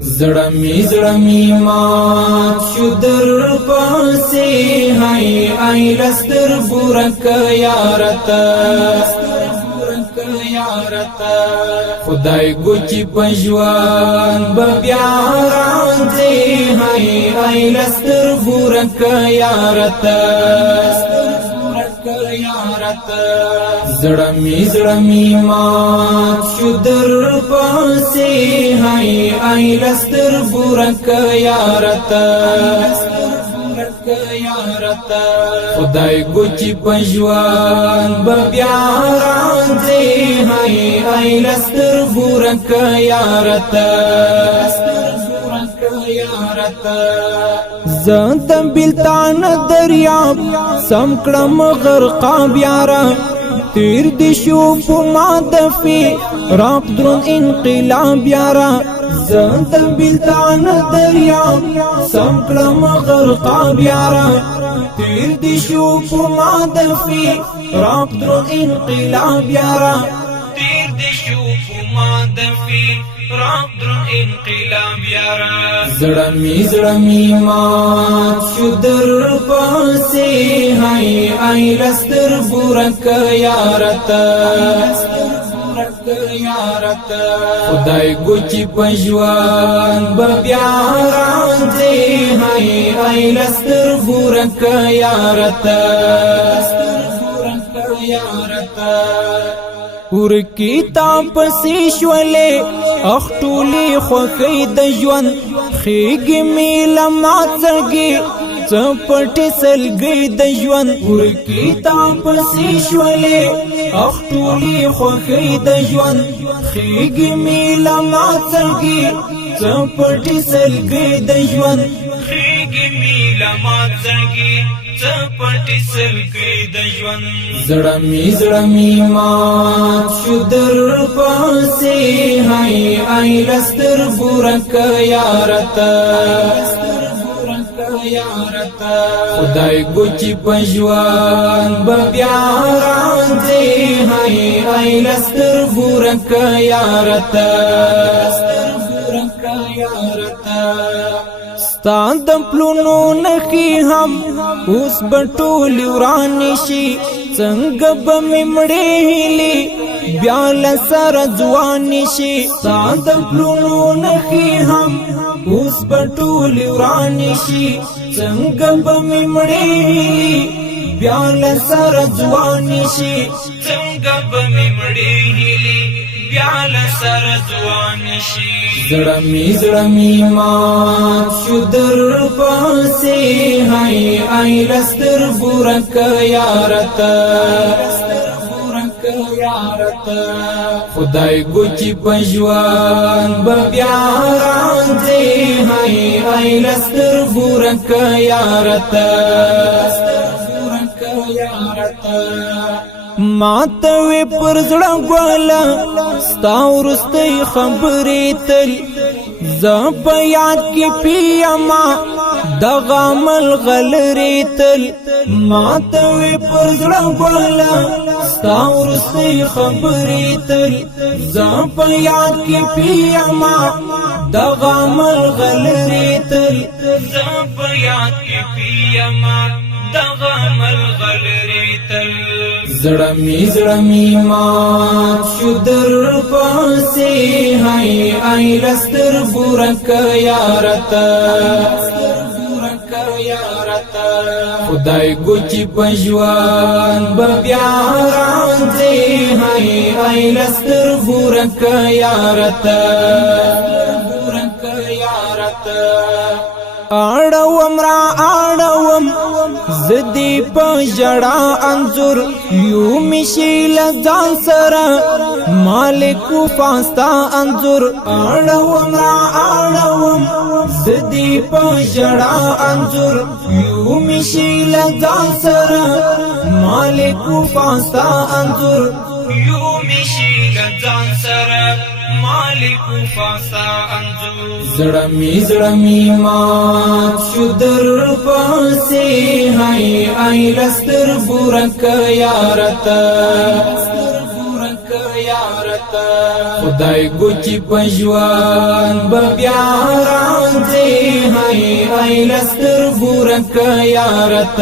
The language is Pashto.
زړمی مات شو در پاسې هاي لستر بورک یارتا خدای ګوچی پجوان بیا راځي هاي لستر بورک یارتا زړمی مات شو در پاسې هاي لستر بورک یارتا خدای ګوچی پجوان بیا راځي هاي لستر بورک یارتا زندم بلتان دریاب سم کړم غرقاب یارا تیر دی شو پما دفی راب درون انقلاب یارا زندم بلتان دریاب سم کړم غرقاب یارا تیر دی شو پما دفی راب درون انقلاب یارا تیر دی شو پما دفی راب درون انقلاب یارا زړمی مات شو در پاسې هاي لستر بورک یارتا خدای ګوچی پجوان بیا راځي هاي لستر بورک یارتا ور کتاب پسیشولې اختولی خوخی د ژوند خېګ میله ماتږي چپټ سلګي د ژوند ور کتاب پسیشولې اختولی خوخی د ژوند خېګ میله ماتږي چپټ سلګي د ژوند خېګ میله ماتږي چپټ سلګي د ژوند زړمی مات شو در پاسې هاي لستر بورک یارتا خدای ګوچی پجوان بیا راځي هاي لستر بورک یارتا ستان د پلونو نخي هم اوس بټول وران شي څنګه به مړې هلي بیا لسر ځوان شي ستان د پلونو نخي هم اوس بټول وران شي څنګه به مړې هلي بیا لسر ځوان شي څنګه به مړې هلي بیا لسر ځوان شي زړمی مات شو در پاسې هاي لستر بورک یارتا خدای ګوچی پجوان بیا راځي هاي لستر بورک یارتا ماتوي پر زړه ګوالا ستا ورستي خبرې تل ز په یاد کې پیما دغه عمل غلرې تل ماتوي پر زړه ګوالا ستا ورستي خبرې تل ز په یاد کې پیما دغه عمل غلرې تل ز په یاد کې پیما دغه عمل غلرې تل زړمی مات شو در پاسې هاي لستر بورک یارتا خدای ګوچی پجوان بیا راځي هاي لستر بورک یارتا اړوم زدی په جړه انزور یو مشیل ځان سره مالک فاستا انزور اړوم زدی په جړه انزور یو مشیل ځان سره مالک فاستا انزور یو مشیل ځان سره مالک فاستا انزور زړمی مات شو در پاسې هاي لستر بورک یارتا خدای ګوچی پجوان بیا راځي هاي لستر ګورک یارت